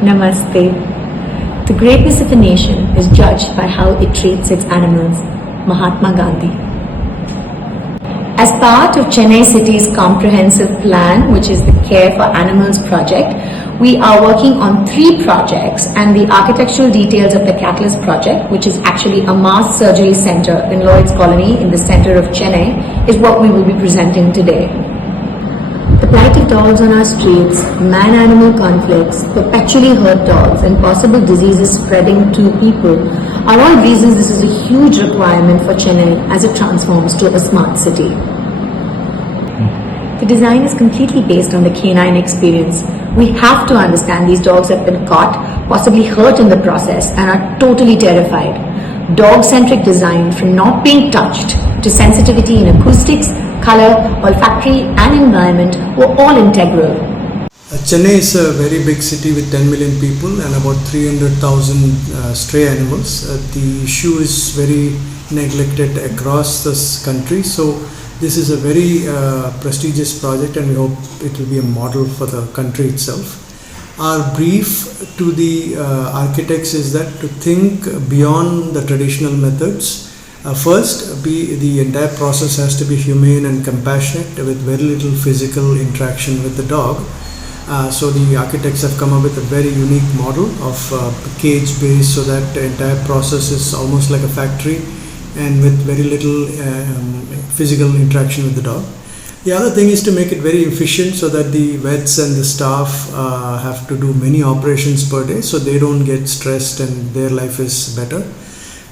Namaste. The greatness of a nation is judged by how it treats its animals. Mahatma Gandhi. As part of Chennai City's comprehensive plan, which is the Care for Animals project, we are working on 3 projects, and the architectural details of the Catalyst project, which is actually a mass surgery center in Lloyd's Colony in the center of Chennai, is what we will be presenting today. The plight of dogs on our streets, man-animal conflicts, perpetually hurt dogs, and possible diseases spreading to people are all reasons this is a huge requirement for Chennai as it transforms to a smart city. The design is completely based on the canine experience. We have to understand these dogs have been caught, possibly hurt in the process, and are totally terrified. Dog-centric design, from not being touched to sensitivity in acoustics, color, olfactory and environment, were all integral. Chennai is a very big city with 10 million people and about 300,000 stray animals. The issue is very neglected across this country. So this is a very prestigious project, and we hope it will be a model for the country itself. Our brief to the architects is that to think beyond the traditional methods. First, the entire process has to be humane and compassionate with very little physical interaction with the dog. So the architects have come up with a very unique model of cage base, so that the entire process is almost like a factory and with very little physical interaction with the dog. The other thing is to make it very efficient, so that the vets and the staff have to do many operations per day, so they don't get stressed and their life is better.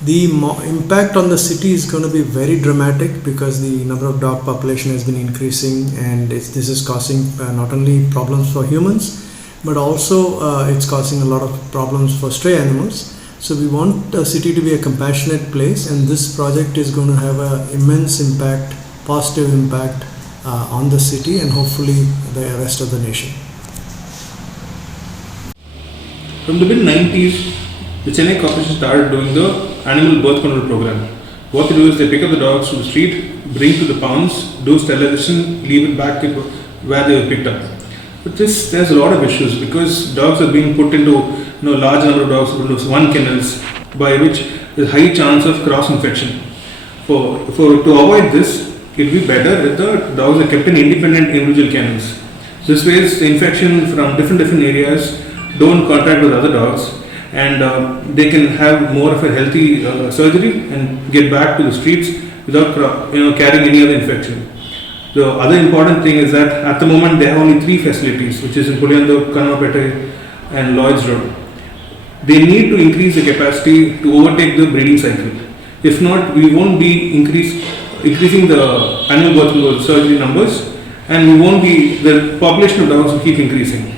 The impact on the city is going to be very dramatic, because the number of dog population has been increasing, and this is causing not only problems for humans, but also it's causing a lot of problems for stray animals. So we want the city to be a compassionate place, and this project is going to have an immense impact, positive impact on the city and hopefully the rest of the nation. From the mid-90s, the Chennai Corporation started doing the animal birth control program. What they do is they pick up the dogs from the street, bring to the pounds, do sterilization, leave it back to where they were picked up. But there's a lot of issues, because dogs are being put into large number of dogs put into one kennels, by which there's high chance of cross infection. To avoid this, it will be better if the dogs are kept in independent individual kennels. This way, the infection from different areas don't contact with other dogs, and they can have more of a healthy surgery and get back to the streets without carrying any other infection. The other important thing is that at the moment they have only 3 facilities, which is in Puliando, Kanamapete and Lloyd's Road. They need to increase the capacity to overtake the breeding cycle. If not, we won't be increasing the annual birth control surgery numbers, and the population of dogs will keep increasing.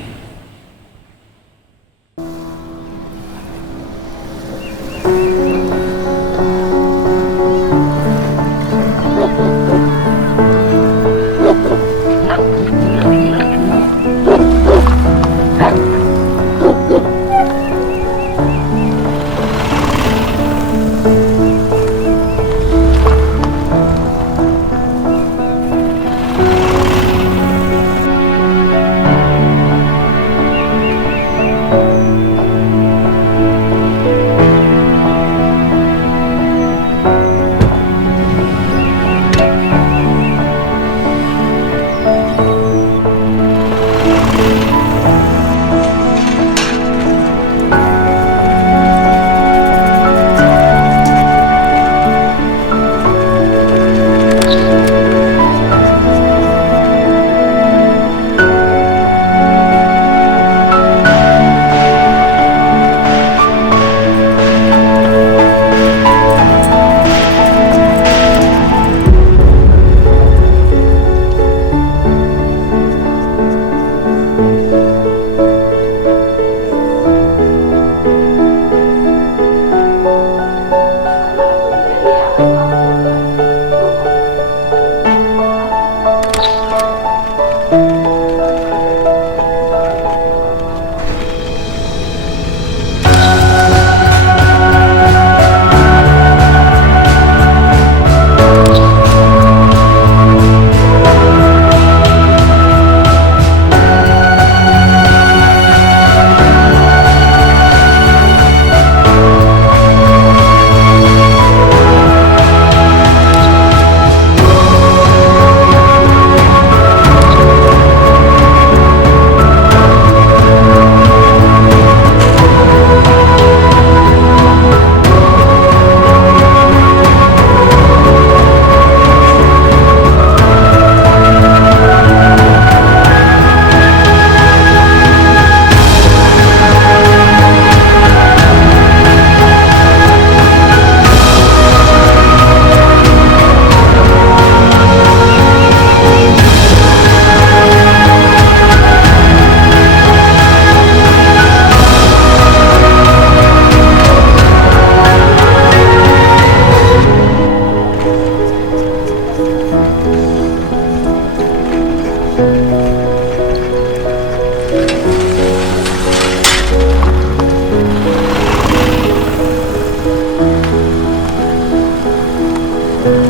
Bye.